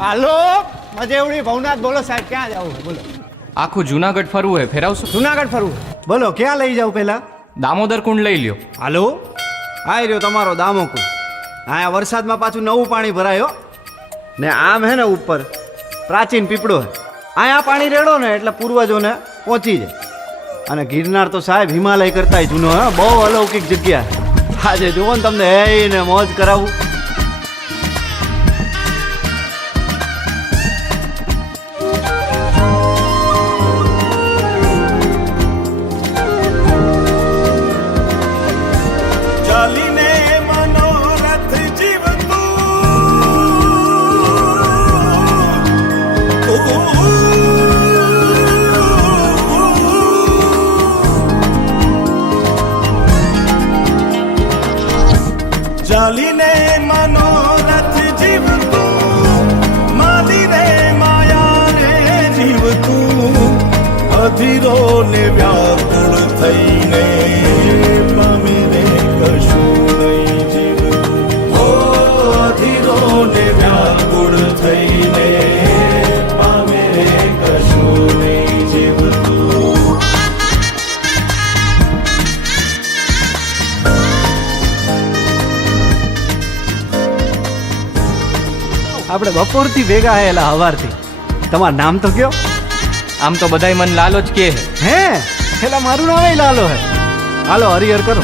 હાલો મજેવડી ભવનાથ બોલો સાહેબ, ક્યાં જાવ બોલો? આખું જુનાગઢ ફરવું હે, ફેરાવશો? જુનાગઢ ફરવું બોલો, ક્યાં લઈ જાવ પહેલા? દામોદર કુંડ લઈ લ્યો. હાલો આ રહ્યો તમારો દામોકુંડ. અહીંયા વરસાદમાં પાછું નવું પાણી ભરાયો ને આમ હે ને ઉપર પ્રાચીન પીપળો હે. અહીંયા પાણી રેડો ને એટલે પૂર્વજોને પહોંચી જાય. અને ગિરનાર તો સાહેબ હિમાલય કરતાંય જૂનો હે, બહુ અલૌકિક જગ્યા. આજે જુઓ ને તમને હે ને મોજ કરાવું. ચાલીને મનોરથ જીવતું, માલીને માયા રે જીવતું, અધીરો ને વ્યાકુળ થઈને પામે રે કશું નહીં જીવતું. ઓ અધીરો ને વ્યાકુળ થઈને પામે રે કશું નહીં જીવતું. આપણે બપોરથી ભેગા આયેલા હવારથી. તમારું નામ તો કયો? આમ તો બધાય મન લાલો જ કે હે પેલા મારું નામ લાલો હે. હાલો હરિહર કરો.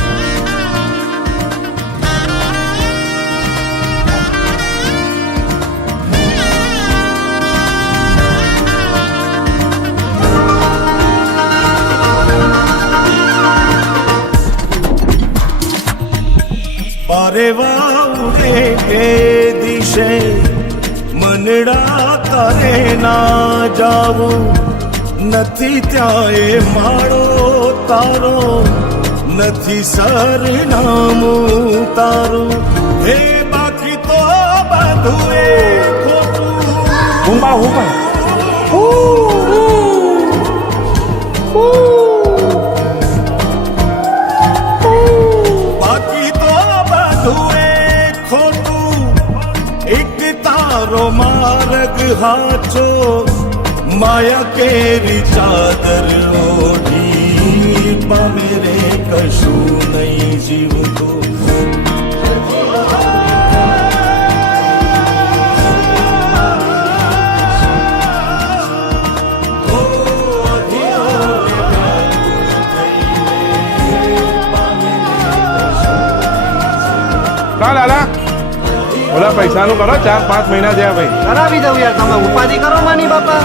પારેવા ઉડે કે દિશે મનડા તારે ના જાવું, નથી ત્યાં એ માળો તારો, નથી સરનામું તારું. હે બાકી તો બધું એ ખોટું. બાકી તો બધું એ ખોટું, એક તારો માર્ગ હાચો, માયા કેરી ચાદર ઓઢી પામે રે કશું નહીં જીવતું. લાલા ઓલા પૈસાનું કરો, 4-5 મહિના થયા ભાઈ. કરાવી દઉં યાર, તમે ઉપાધિ કરો માની બાપા.